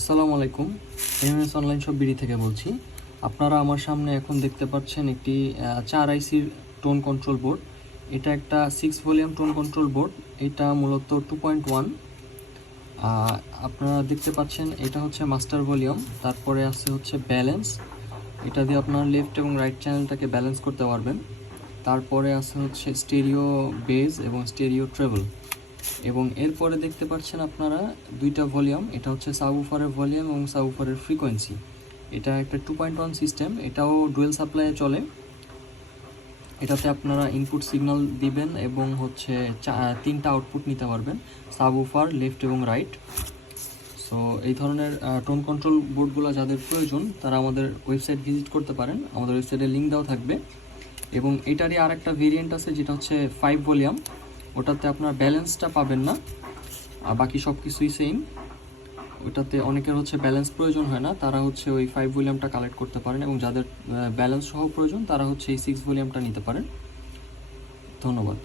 আসসালামু আলাইকুম। MS online shop BD থেকে বলছি। আপনারা আমার সামনে এখন দেখতে পাচ্ছেন একটি 4 আইসির টোন কন্ট্রোল বোর্ড। এটা একটা 6 ভলিউম টোন কন্ট্রোল বোর্ড। এটা মূলত 2.1। আপনারা দেখতে পাচ্ছেন এটা হচ্ছে মাস্টার ভলিউম, তারপরে আছে হচ্ছে ব্যালেন্স। এটা দিয়ে আপনার লেফট এবং রাইট চ্যানেলটাকে ব্যালেন্স করতে পারবেন। তারপরে আছে হচ্ছে স্টেরিও বেজ এবং স্টেরিও ট্রেবল। এবং এরপরে দেখতে পাচ্ছেন আপনারা দুইটা ভলিউম, এটা হচ্ছে সাবউফারের ভলিউম এবং সাবউফারের ফ্রিকোয়েন্সি। এটা একটা 2.1 সিস্টেম, এটাও ডুয়েল সাপ্লাইয়ে চলে। এটাতে আপনারা ইনপুট সিগন্যাল দিবেন এবং হচ্ছে 3টা আউটপুট নিতে পারবেন, সাবউফার, লেফট এবং রাইট। সো এই ধরনের টোন কন্ট্রোল বোর্ডগুলো যাদের প্রয়োজন তারা আমাদের ওয়েবসাইট ভিজিট করতে পারেন, আমাদের ওয়েবসাইটের লিঙ্ক দেওয়া থাকবে। এবং এটারই আর একটা ভেরিয়েন্ট আছে যেটা হচ্ছে 5 ভলিউম। ওটাতে আপনার ব্যালেন্সটা পাবেন না, আর বাকি সব কিছুই সেম। ওটাতে অনেকের হচ্ছে ব্যালেন্স প্রয়োজন হয় না, তারা হচ্ছে ওই 5 ভলিউমটা কালেক্ট করতে পারেন, এবং যাদের ব্যালেন্স সহ প্রয়োজন তারা হচ্ছে এই 6 ভলিউমটা নিতে পারেন। ধন্যবাদ।